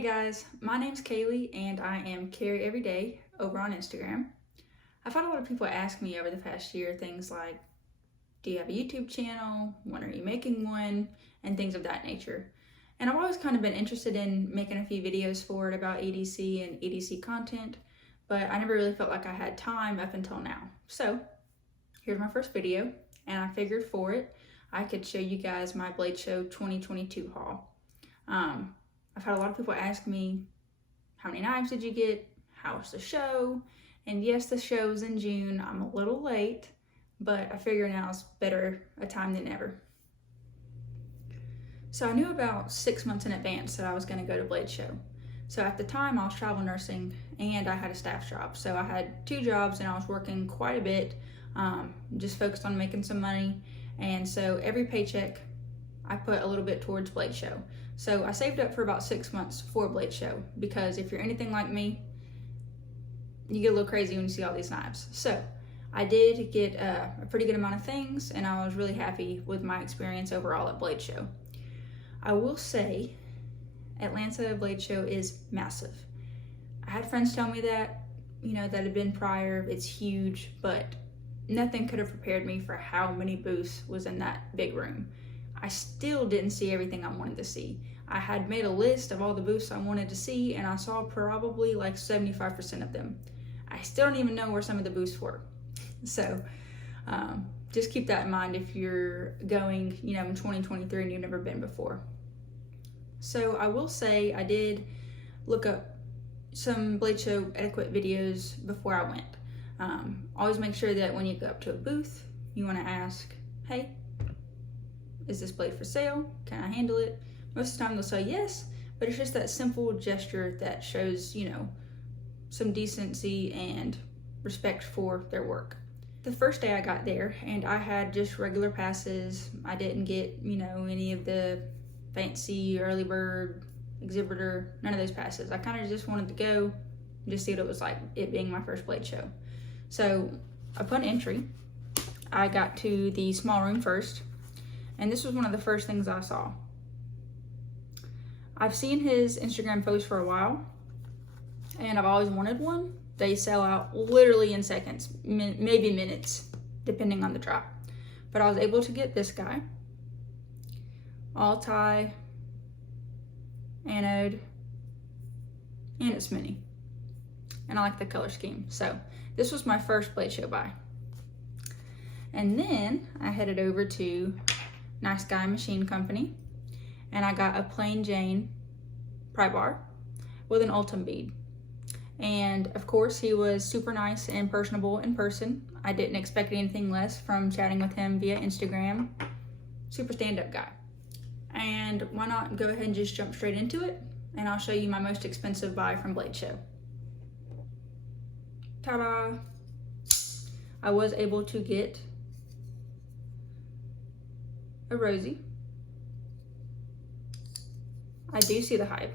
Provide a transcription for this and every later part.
Hey guys, my name's Kaylee and I am Carry Everyday over on Instagram. I've had a lot of people ask me over the past year things like, do you have a YouTube channel? When are you making one? And things of that nature. And I've always kind of been interested in making a few videos for it about EDC and EDC content, but I never really felt like I had time up until now. So here's my first video, and I figured for it, I could show you guys my Blade Show 2022 haul. I've had a lot of people ask me, how many knives did you get? How was the show? And yes, the show's in June. I'm a little late, but I figure now is better a time than ever. So I knew about 6 months in advance that I was going to go to Blade Show. So at the time I was travel nursing and I had a staff job. So I had 2 jobs and I was working quite a bit, just focused on making some money. And so every paycheck I put a little bit towards Blade Show. So I saved up for about 6 months for Blade Show, because if you're anything like me, you get a little crazy when you see all these knives. So I did get a pretty good amount of things, and I was really happy with my experience overall at Blade Show. I will say Atlanta Blade Show is massive. I had friends tell me that, that had been prior. It's huge, but nothing could have prepared me for how many booths was in that big room. I still didn't see everything I wanted to see. I had made a list of all the booths I wanted to see, and I saw probably like 75% of them. I still don't even know where some of the booths were. So just keep that in mind if you're going, in 2023 and you've never been before. So I will say I did look up some Blade Show etiquette videos before I went. Always make sure that when you go up to a booth, you want to ask, hey, is this blade for sale? Can I handle it? Most of the time they'll say yes, but it's just that simple gesture that shows, some decency and respect for their work. The first day I got there and I had just regular passes. I didn't get, any of the fancy early bird, exhibitor, none of those passes. I kind of just wanted to go and just see what it was like, it being my first Blade Show. So upon entry, I got to the small room first, and this was one of the first things I saw. I've seen his Instagram post for a while, and I've always wanted one. They sell out literally in seconds, maybe minutes, depending on the drop. But I was able to get this guy. All tie, anode, and it's mini. And I like the color scheme. So this was my first Blade Show buy. And then I headed over to Nice Guy Machine Company, and I got a plain Jane pry bar with an ultim bead. And of course he was super nice and personable in person. I didn't expect anything less from chatting with him via Instagram. Super stand-up guy. And why not go ahead and just jump straight into it, and I'll show you my most expensive buy from Blade Show. Ta-da! I was able to get a Rosie. I do see the hype.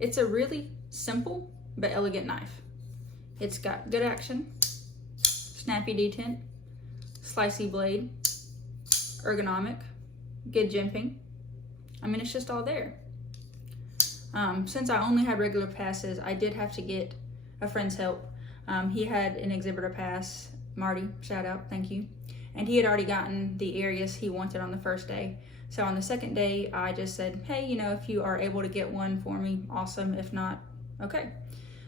It's a really simple but elegant knife. It's got good action, snappy detent, slicey blade, ergonomic, good jimping. I mean, it's just all there. Since I only had regular passes, I did have to get a friend's help. He had an exhibitor pass. Marty, shout out, thank you. And he had already gotten the areas he wanted on the first day. So on the second day, I just said, hey, if you are able to get one for me, awesome. If not, okay.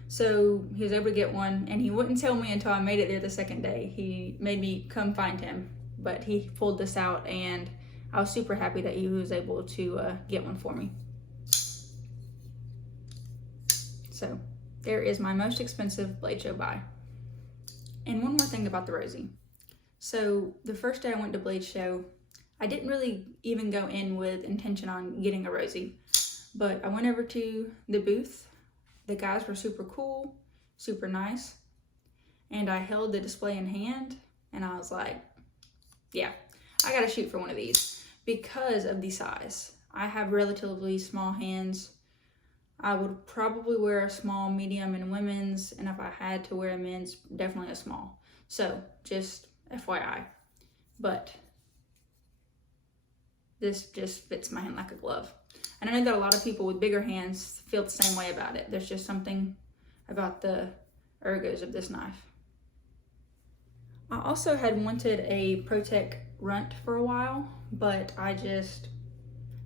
So he was able to get one, and he wouldn't tell me until I made it there the second day. He made me come find him, but he pulled this out, and I was super happy that he was able to get one for me. So there is my most expensive Blade Show buy. And one more thing about the Rosie. So the first day I went to Blade Show, I didn't really even go in with intention on getting a Rosie, but I went over to the booth. The guys were super cool, super nice, and I held the display in hand, and I was like, yeah, I gotta shoot for one of these because of the size. I have relatively small hands. I would probably wear a small, medium in women's, and if I had to wear a men's, definitely a small. So just FYI. But this just fits my hand like a glove. And I know that a lot of people with bigger hands feel the same way about it. There's just something about the ergos of this knife. I also had wanted a Protec runt for a while, but I just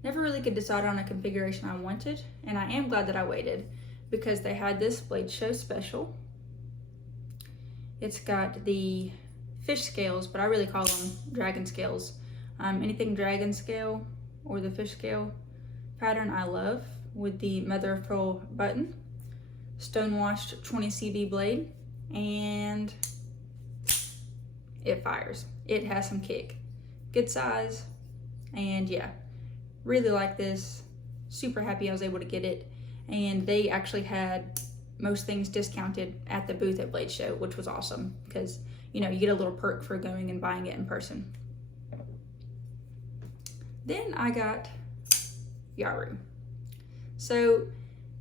never really could decide on a configuration I wanted. And I am glad that I waited, because they had this Blade Show special. It's got the fish scales, but I really call them dragon scales. Anything dragon scale or the fish scale pattern I love, with the mother of pearl button, stonewashed 20 CV blade, and it fires. It has some kick. Good size, and yeah, really like this. Super happy I was able to get it, and they actually had most things discounted at the booth at Blade Show, which was awesome, because you know, you get a little perk for going and buying it in person. Then I got YARA. So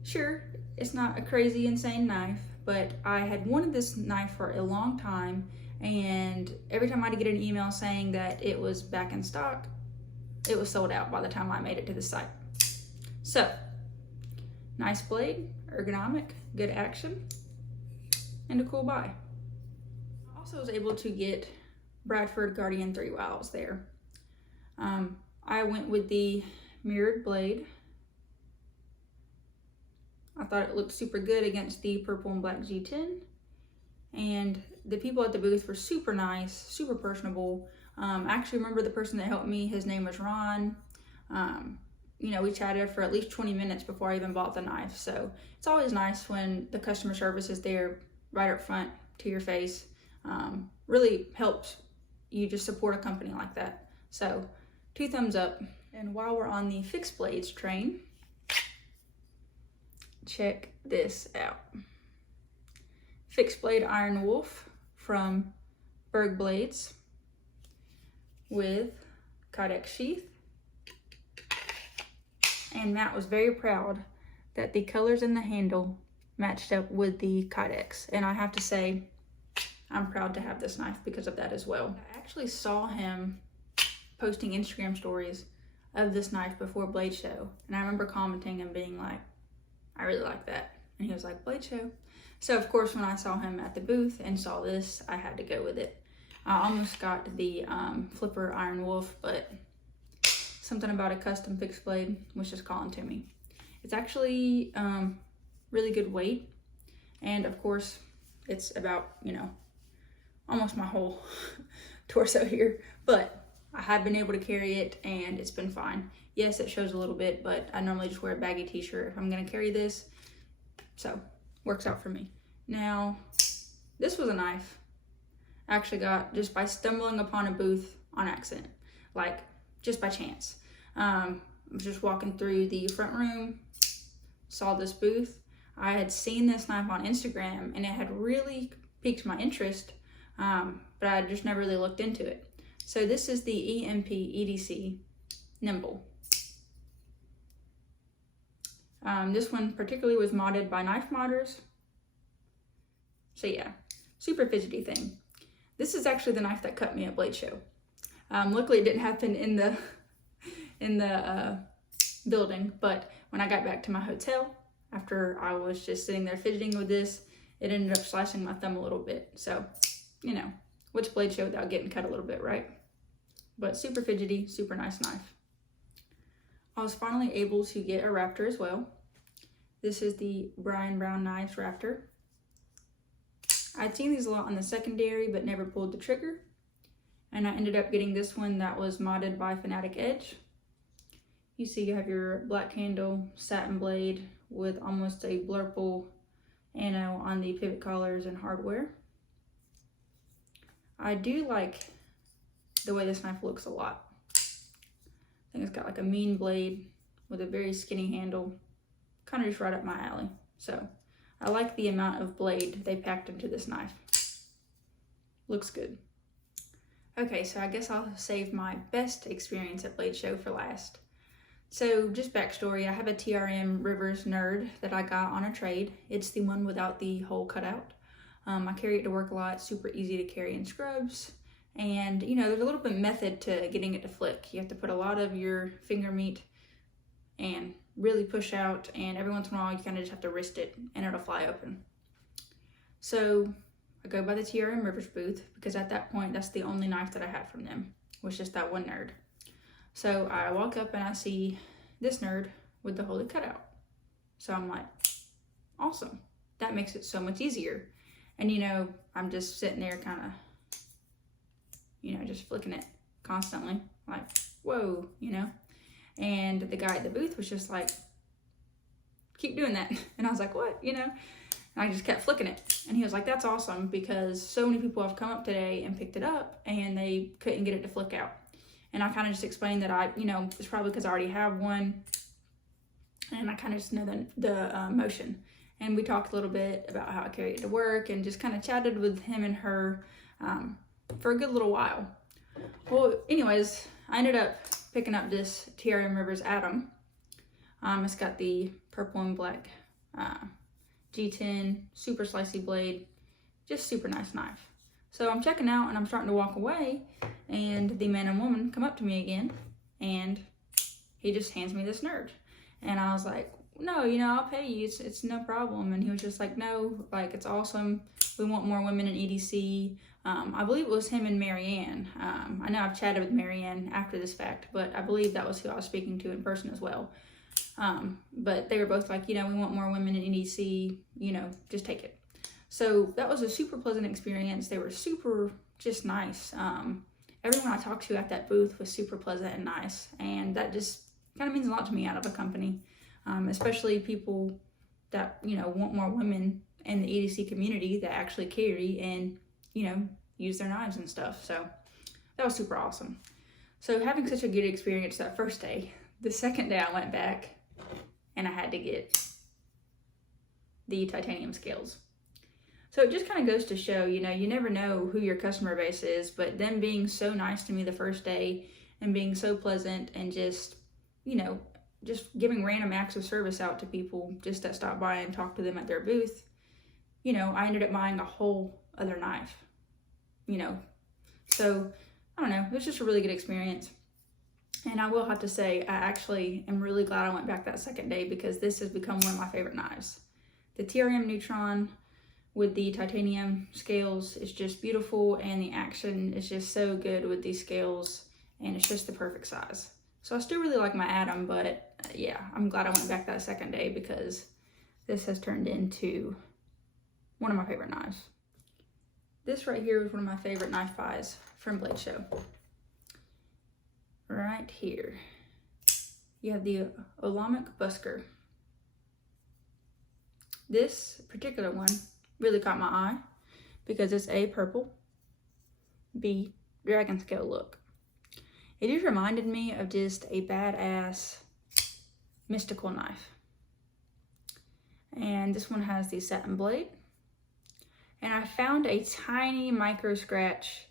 sure, it's not a crazy insane knife, but I had wanted this knife for a long time, and every time I'd get an email saying that it was back in stock, it was sold out by the time I made it to the site. So nice blade, ergonomic, good action, and a cool buy. I also was able to get Bradford Guardian 3 while I was there. I went with the mirrored blade. I thought it looked super good against the purple and black G10. And the people at the booth were super nice, super personable. I actually remember the person that helped me, his name was Ron. You know, we chatted for at least 20 minutes before I even bought the knife. So it's always nice when the customer service is there right up front to your face. Really helps you just support a company like that. So 2 thumbs up. And while we're on the fixed blades train, check this out. Fixed blade Iron Wolf from Berg Blades with Kydex sheath. And Matt was very proud that the colors in the handle matched up with the Kydex. And I have to say, I'm proud to have this knife because of that as well. I actually saw him posting Instagram stories of this knife before Blade Show. And I remember commenting and being like, I really like that. And he was like, Blade Show. So of course, when I saw him at the booth and saw this, I had to go with it. I almost got the Flipper Iron Wolf, but something about a custom fixed blade was just calling to me. It's actually really good weight. And of course, it's about, you know, almost my whole torso here, but I have been able to carry it and it's been fine. Yes, it shows a little bit, but I normally just wear a baggy t-shirt if I'm gonna carry this. So, works out for me. Now, this was a knife I actually got just by stumbling upon a booth on accident, like just by chance. I was just walking through the front room, saw this booth. I had seen this knife on Instagram and it had really piqued my interest, but I just never really looked into it. So this is the EMP EDC Nimble. This one particularly was modded by Knife Modders. So yeah, super fidgety thing. This is actually the knife that cut me at Blade Show. Luckily it didn't happen in the building, but when I got back to my hotel, after I was just sitting there fidgeting with this, it ended up slicing my thumb a little bit. So, you know, what's Blade Show without getting cut a little bit, right? But super fidgety, super nice knife. I was finally able to get a Raptor as well. This is the Bryan Brown Knives Raptor. I'd seen these a lot on the secondary, but never pulled the trigger. And I ended up getting this one that was modded by Fanatic Edge. You see you have your black handle, satin blade with almost a blurple ano on the pivot collars and hardware. I do like the way this knife looks a lot. I think it's got like a mean blade with a very skinny handle, kind of just right up my alley. So I like the amount of blade they packed into this knife. Looks good. Okay, so I guess I'll save my best experience at Blade Show for last. So just backstory, I have a TRM Rivers Nerd that I got on a trade. It's the one without the hole cut out. I carry it to work a lot, super easy to carry in scrubs, And, you know, there's a little bit method to getting it to flick. You have to put a lot of your finger meat and really push out, and every once in a while you kind of just have to wrist it and it'll fly open. So I go by the TRM Rivers booth because at that point that's the only knife that I had from them, was just that one nerd. So I walk up and I see this nerd with the holy cutout. So I'm like, awesome. That makes it so much easier. And, you know, I'm just sitting there kind of, you know, just flicking it constantly, like, whoa, you know. And the guy at the booth was just like, keep doing that. And I was like, what, you know? And I just kept flicking it. And he was like, that's awesome, because so many people have come up today and picked it up and they couldn't get it to flick out. And I kind of just explained that I, you know, it's probably because I already have one and I kind of just know the motion. And we talked a little bit about how I carry it to work and just kind of chatted with him and her for a good little while. Well, anyways, I ended up picking up this TRM Rivers Atom. It's got the purple and black G10, super slicey blade, just super nice knife. So I'm checking out and I'm starting to walk away, and the man and woman come up to me again, and he just hands me this nerd. And I was like, no, you know, I'll pay you, it's no problem. And he was just like, no, like, it's awesome. We want more women in EDC. I believe it was him and Marianne. I know I've chatted with Marianne after this fact, but I believe that was who I was speaking to in person as well. But they were both like, you know, we want more women in EDC, you know, just take it. So that was a super pleasant experience. They were super just nice. Everyone I talked to at that booth was super pleasant and nice. And that just kind of means a lot to me out of a company, especially people that, you know, want more women in the EDC community that actually carry and, you know, use their knives and stuff. So that was super awesome. So having such a good experience that first day, the second day I went back and I had to get the titanium scales. So it just kind of goes to show, you know, you never know who your customer base is, but them being so nice to me the first day and being so pleasant and just, you know, just giving random acts of service out to people just that stop by and talk to them at their booth, you know, I ended up buying a whole other knife, you know. So, I don't know, it was just a really good experience. And I will have to say, I actually am really glad I went back that second day, because this has become one of my favorite knives. The TRM Neutron with the titanium scales is just beautiful, and the action is just so good with these scales, and it's just the perfect size. So I still really like my Atom, but yeah, I'm glad I went back that second day, because this has turned into one of my favorite knives. This right here was one of my favorite knife buys from Blade Show. Right here, you have the OLM Busker. This particular one really caught my eye because it's A, purple, B, dragon scale look. It just reminded me of just a badass mystical knife. And this one has the satin blade. And I found a tiny micro scratch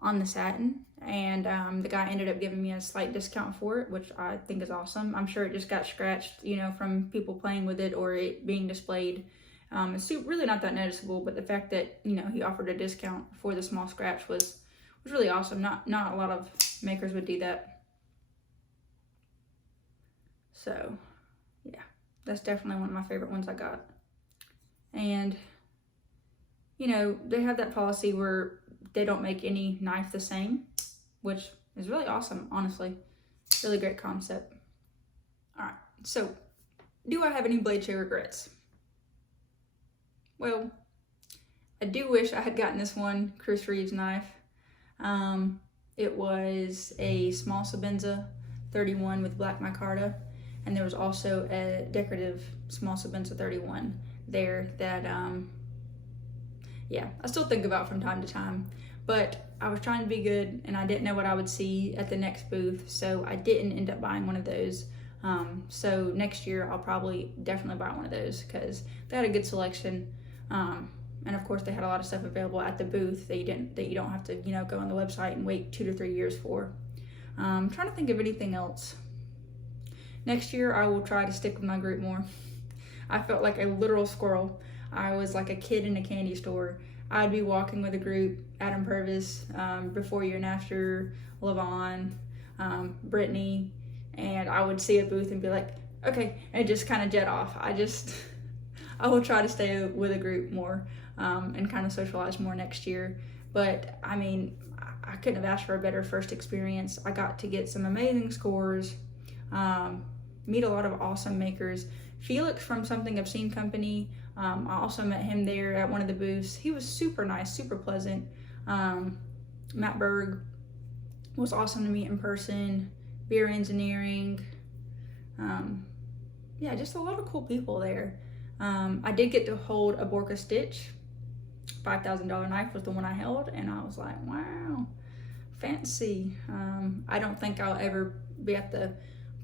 on the satin, and the guy ended up giving me a slight discount for it, which I think is awesome. I'm sure it just got scratched, you know, from people playing with it or it being displayed. It's really not that noticeable, but the fact that, you know, he offered a discount for the small scratch was really awesome. Not a lot of makers would do that. So yeah, that's definitely one of my favorite ones I got. And, you know, they have that policy where they don't make any knife the same, which is really awesome, honestly. Really great concept. All right, so do I have any Blade Show regrets? Well, I do wish I had gotten this one Chris Reeves knife. It was a small Sabenza 31 with black micarta, and there was also a decorative small Sabenza 31 there that, yeah, I still think about from time to time. But I was trying to be good, and I didn't know what I would see at the next booth, so I didn't end up buying one of those. So next year I'll probably definitely buy one of those, because they had a good selection. And of course they had a lot of stuff available at the booth that you don't have to, you know, go on the website and wait 2 to 3 years for. I'm trying to think of anything else. Next year I will try to stick with my group more. I felt like a literal squirrel. I was like a kid in a candy store. I'd be walking with a group, Adam Purvis, before you and after, Levon, Brittany, and I would see a booth and be like, okay, and just kind of jet off. I will try to stay with a group more and kind of socialize more next year. But I mean, I couldn't have asked for a better first experience. I got to get some amazing scores, meet a lot of awesome makers. Felix from Something Obscene Company, I also met him there at one of the booths. He was super nice, super pleasant. Matt Berg was awesome to meet in person. Beer Engineering. Yeah, just a lot of cool people there. I did get to hold a Borka Stitch. $5,000 knife was the one I held, and I was like, wow, fancy. I don't think I'll ever be at the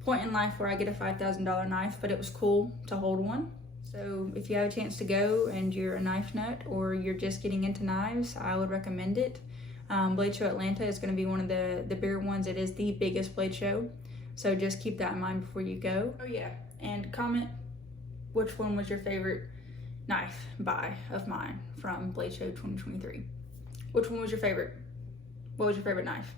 point in life where I get a $5,000 knife, but it was cool to hold one. So if you have a chance to go and you're a knife nut or you're just getting into knives, I would recommend it. Blade Show Atlanta is going to be one of the bigger ones. It is the biggest blade show, so just keep that in mind before you go. Oh yeah, and comment which one was your favorite knife buy of mine from Blade Show 2023. Which one was your favorite? What was your favorite knife?